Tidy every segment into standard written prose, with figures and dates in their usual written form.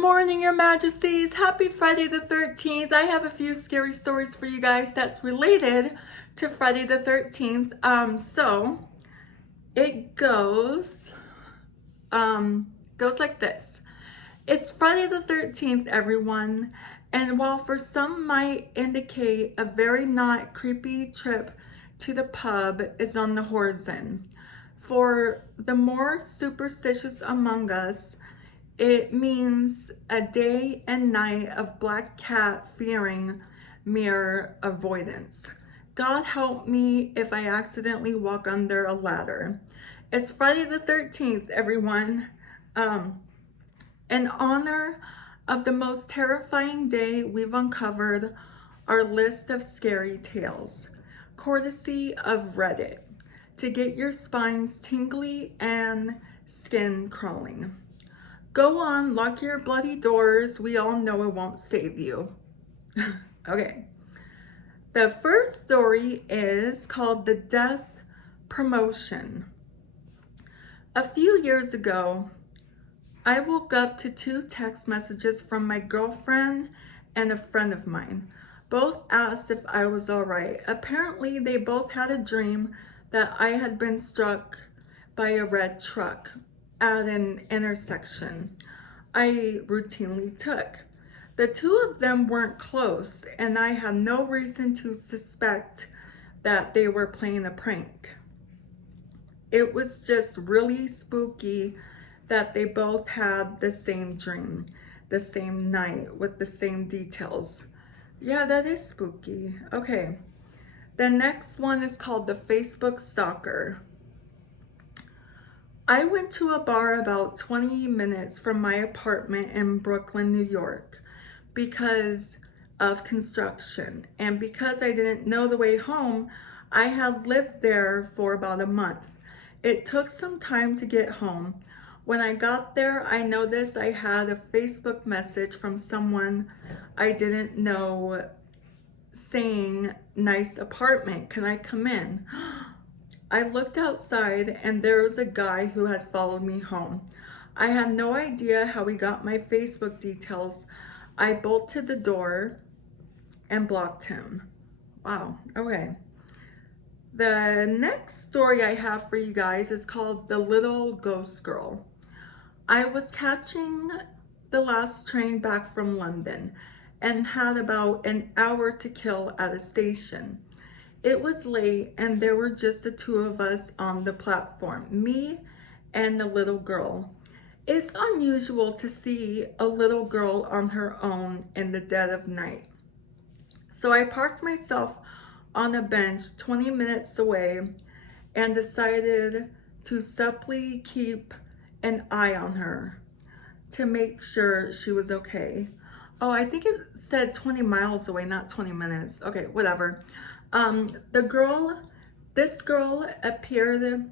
morning, Your Majesties. Happy Friday the 13th. I have a few scary stories for you guys that's related to Friday the 13th. So it goes like this. It's Friday the 13th, everyone. And while for some might indicate a very not creepy trip to the pub is on the horizon, for the more superstitious among us, it means a day and night of black cat fearing, mere avoidance. God help me if I accidentally walk under a ladder. It's Friday the 13th, everyone. In honor of the most terrifying day, we've uncovered our list of scary tales, courtesy of Reddit, to get your spines tingly and skin crawling. Go on, lock your bloody doors. We all know it won't save you. Okay. The first story is called The Death Promotion. A few years ago, I woke up to two text messages from my girlfriend and a friend of mine. Both asked if I was all right. Apparently, they both had a dream that I had been struck by a red truck at an intersection I routinely took. The two of them weren't close, and I had no reason to suspect that they were playing a prank. It was just really spooky that they both had the same dream, the same night, with the same details. Yeah, that is spooky. Okay. The next one is called The Facebook Stalker. I went to a bar about 20 minutes from my apartment in Brooklyn, New York, because of construction. And because I didn't know the way home, I had lived there for about a month. It took some time to get home. When I got there, I noticed I had a Facebook message from someone I didn't know saying, "Nice apartment, can I come in?" I looked outside and there was a guy who had followed me home. I had no idea how he got my Facebook details. I bolted the door and blocked him. Wow, okay. The next story I have for you guys is called The Little Ghost Girl. I was catching the last train back from London and had about an hour to kill at a station. It was late and there were just the two of us on the platform, me and the little girl. It's unusual to see a little girl on her own in the dead of night. So I parked myself on a bench 20 minutes away and decided to subtly keep an eye on her to make sure she was okay. Oh, I think it said 20 miles away, not 20 minutes. Okay, whatever. This girl appeared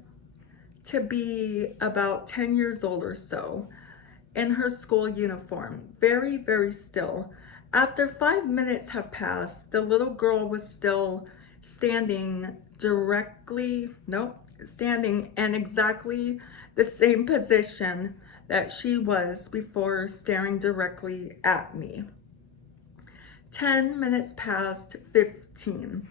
to be about 10 years old or so in her school uniform, very, very still. After 5 minutes have passed, the little girl was still standing standing in exactly the same position that she was before, staring directly at me. 10 minutes past 15.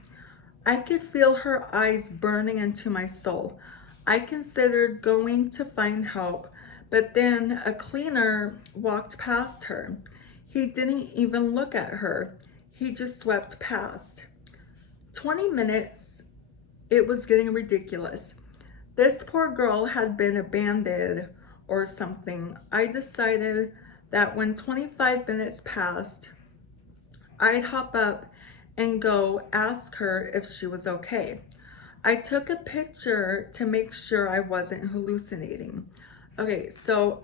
I could feel her eyes burning into my soul. I considered going to find help, but then a cleaner walked past her. He didn't even look at her. He just swept past. 20 minutes, it was getting ridiculous. This poor girl had been abandoned or something. I decided that when 25 minutes passed, I'd hop up and go ask her if she was okay. I took a picture to make sure I wasn't hallucinating. Okay, so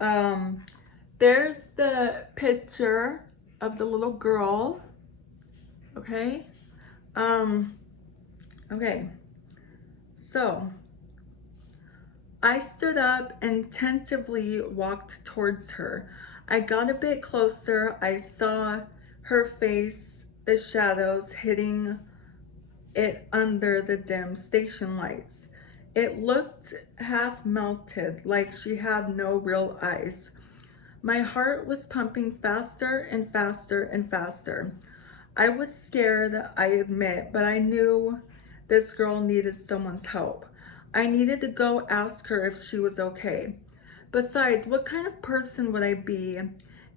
there's the picture of the little girl. Okay. Okay. So I stood up and tentatively walked towards her. I got a bit closer. I saw her face, the shadows hitting it under the dim station lights. It looked half melted, like she had no real eyes. My heart was pumping faster and faster and faster. I was scared, I admit, but I knew this girl needed someone's help. I needed to go ask her if she was okay. Besides, what kind of person would I be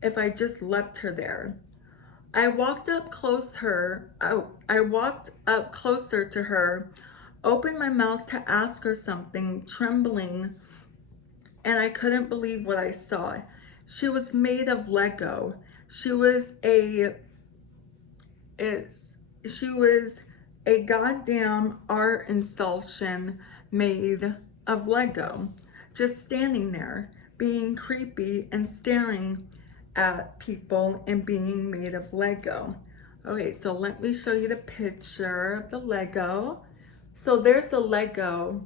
if I just left her there? I walked up closer to her, opened my mouth to ask her something, trembling, and I couldn't believe what I saw. She was made of Lego. She was a it's she was a goddamn art installation made of Lego, just standing there, being creepy and staring at people and being made of Lego. Okay, so let me show you the picture of the Lego. So there's the Lego.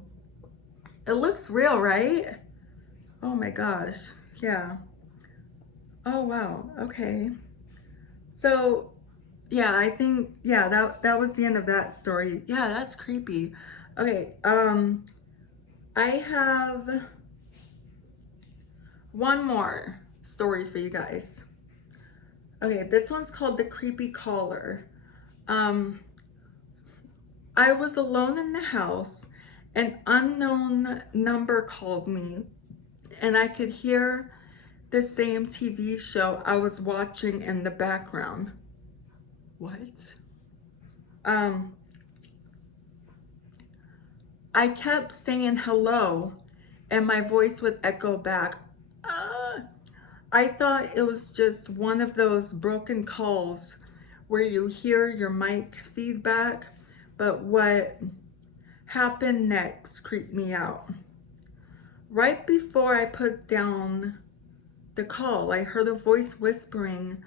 It looks real, right? Oh my gosh, yeah. Oh wow, okay. So yeah, I think, yeah, that was the end of that story. Yeah, that's creepy. Okay, I have one more story for you guys. Okay, this one's called The Creepy Caller. Um, I was alone in the house. An unknown number called me, and I could hear the same TV show I was watching in the background. What? Um, I kept saying hello, and my voice would echo back. Uh, I thought it was just one of those broken calls where you hear your mic feedback, but what happened next creeped me out. Right before I put down the call, I heard a voice whispering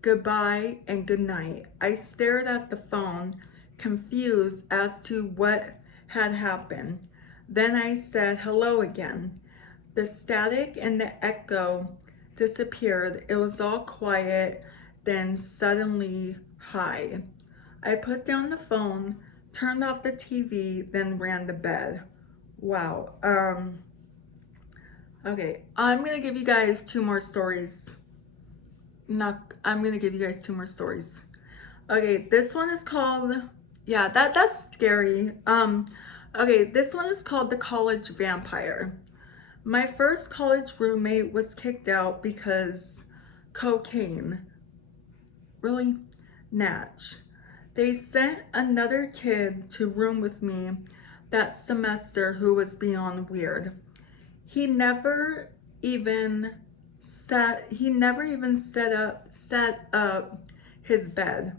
goodbye and good night. I stared at the phone, confused as to what had happened. Then I said hello again. The static and the echo disappeared. It was all quiet, then suddenly hi. I put down the phone, turned off the TV, then ran to bed. Wow. Okay, I'm gonna give you guys two more stories. I'm gonna give you guys two more stories. Okay, this one is called, yeah, that's scary. Okay, this one is called The College Vampire. My first college roommate was kicked out because cocaine. Really? Natch. They sent another kid to room with me that semester who was beyond weird. He never even set up his bed.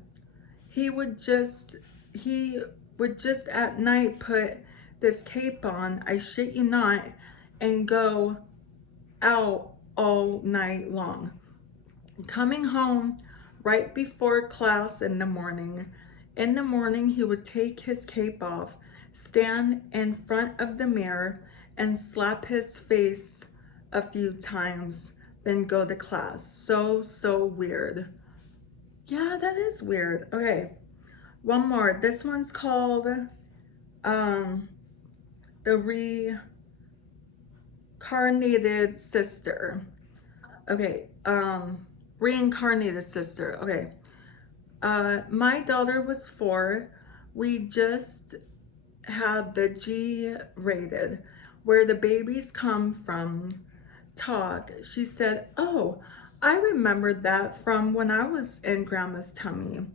He would just he would just at night put this cape on, I shit you not, and go out all night long. Coming home right before class in the morning. In the morning, he would take his cape off, stand in front of the mirror, and slap his face a few times, then go to class. So weird. Yeah, that is weird. Okay, one more. This one's called The Reincarnated Sister. Okay, Reincarnated Sister. Okay. My daughter was 4. We just had the G-rated, where the babies come from, talk. She said, oh, I remembered that from when I was in grandma's tummy.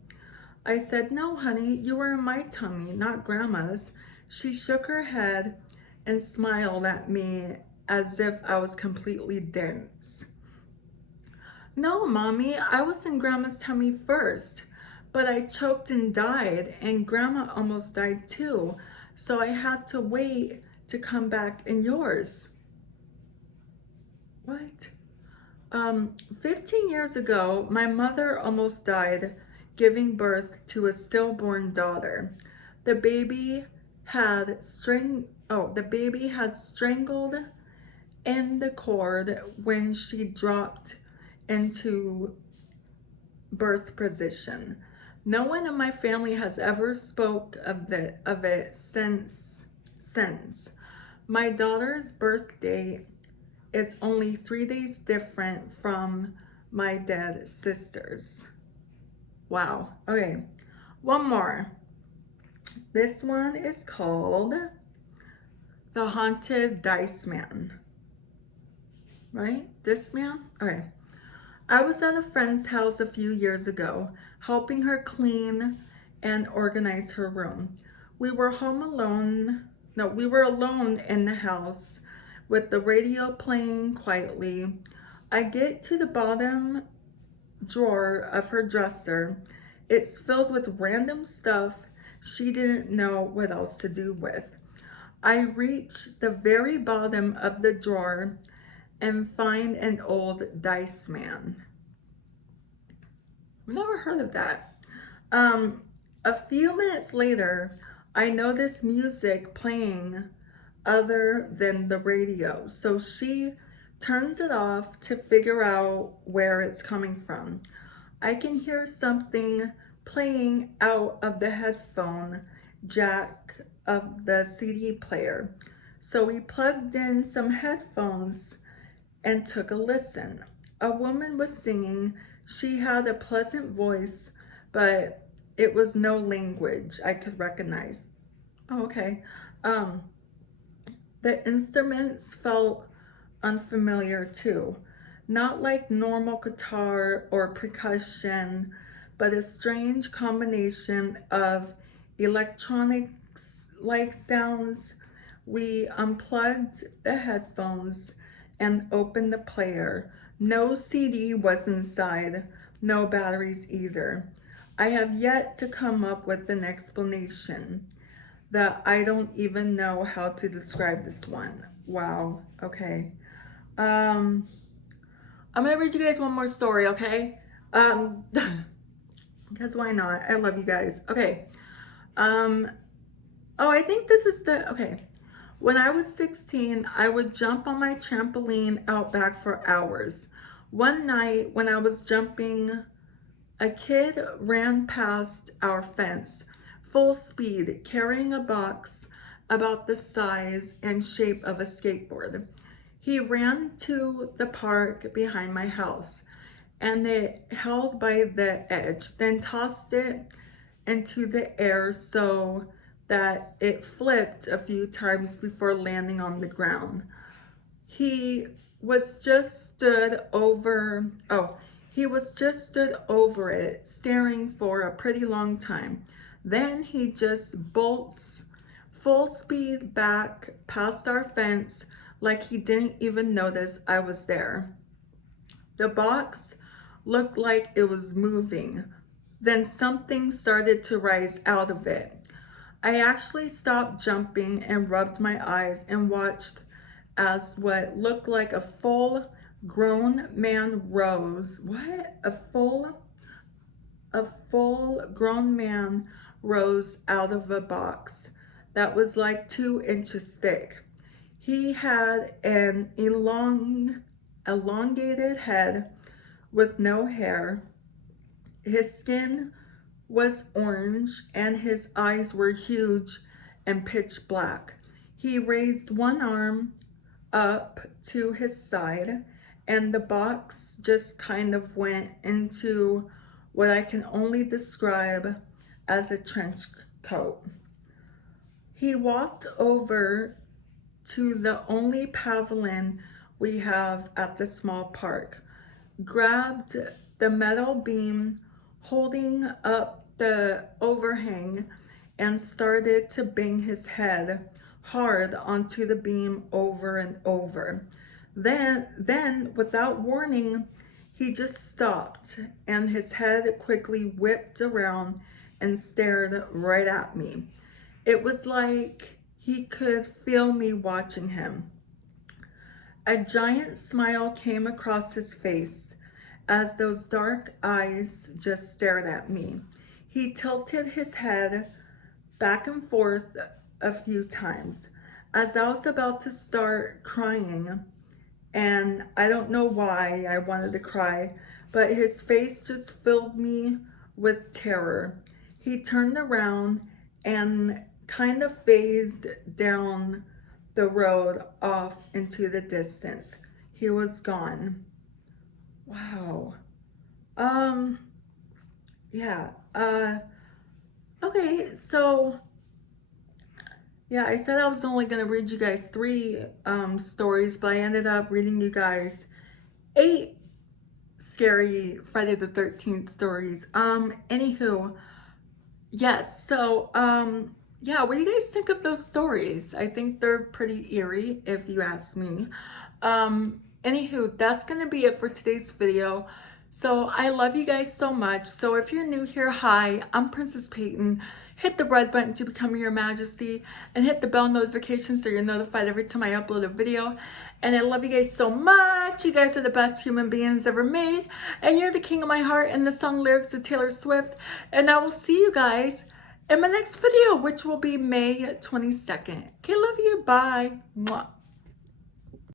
I said, no, honey, you were in my tummy, not grandma's. She shook her head and smiled at me as if I was completely dense. No, mommy, I was in grandma's tummy first, but I choked and died, and grandma almost died too, so I had to wait to come back in yours. What? 15 years ago, my mother almost died giving birth to a stillborn daughter. The baby had the baby had strangled in the cord when she dropped into birth position. No one in my family has ever spoke of it since. My daughter's birthday is only 3 days different from my dead sisters. Wow. Okay, one more. This one is called The Haunted Dice Man. Right? This man? Okay. I was at a friend's house a few years ago, helping her clean and organize her room. We were home alone. No, we were alone in the house with the radio playing quietly. I get to the bottom drawer of her dresser. It's filled with random stuff she didn't know what else to do with. I reach the very bottom of the drawer and find an old dice man. I've never heard of that. A few minutes later, I notice music playing other than the radio. So she turns it off to figure out where it's coming from. I can hear something playing out of the headphone jack of the CD player. So we plugged in some headphones and took a listen. A woman was singing. She had a pleasant voice, but it was no language I could recognize. Oh, okay. The instruments felt unfamiliar too. Not like normal guitar or percussion, but a strange combination of electronics like sounds. We unplugged the headphones and opened the player. No CD was inside, no batteries either. I have yet to come up with an explanation that I don't even know how to describe this one. Wow, okay. I'm gonna read you guys one more story, okay? Because why not? I love you guys. Okay. Oh, I think this is okay. When I was 16, I would jump on my trampoline out back for hours. One night when I was jumping, a kid ran past our fence, full speed, carrying a box about the size and shape of a skateboard. He ran to the park behind my house and it held by the edge, then tossed it into the air so that it flipped a few times before landing on the ground. He was just stood over, he was just stood over it, staring for a pretty long time. Then he just bolts full speed back past our fence like he didn't even notice I was there. The box looked like it was moving. Then something started to rise out of it. I actually stopped jumping and rubbed my eyes and watched as what looked like a full grown man rose. What? A full grown man rose out of a box that was like 2 inches thick. He had an elongated head with no hair. His skin was orange and his eyes were huge and pitch black. He raised one arm up to his side and the box just kind of went into what I can only describe as a trench coat. He walked over to the only pavilion we have at the small park, grabbed the metal beam holding up the overhang and started to bang his head hard onto the beam over and over. Then without warning, he just stopped and his head quickly whipped around and stared right at me. It was like he could feel me watching him. A giant smile came across his face as those dark eyes just stared at me. He tilted his head back and forth a few times as I was about to start crying, and I don't know why I wanted to cry, but his face just filled me with terror. He turned around and kind of phased down the road off into the distance. he was gone. Wow. Yeah. Okay, so yeah, I said I was only gonna read you guys 3 stories, but I ended up reading you guys 8 scary Friday the 13th stories. Anywho, yes, so yeah, what do you guys think of those stories? I think they're pretty eerie if you ask me. Anywho, that's gonna be it for today's video. So I love you guys so much. So if you're new here, hi, I'm Princess Peyton. Hit the red button to become your majesty and hit the bell notification so you're notified every time I upload a video. And I love you guys so much. You guys are the best human beings ever made. And you're the king of my heart, and the song lyrics of Taylor Swift. And I will see you guys in my next video, which will be May 22nd. Okay, love you. Bye. Mwah.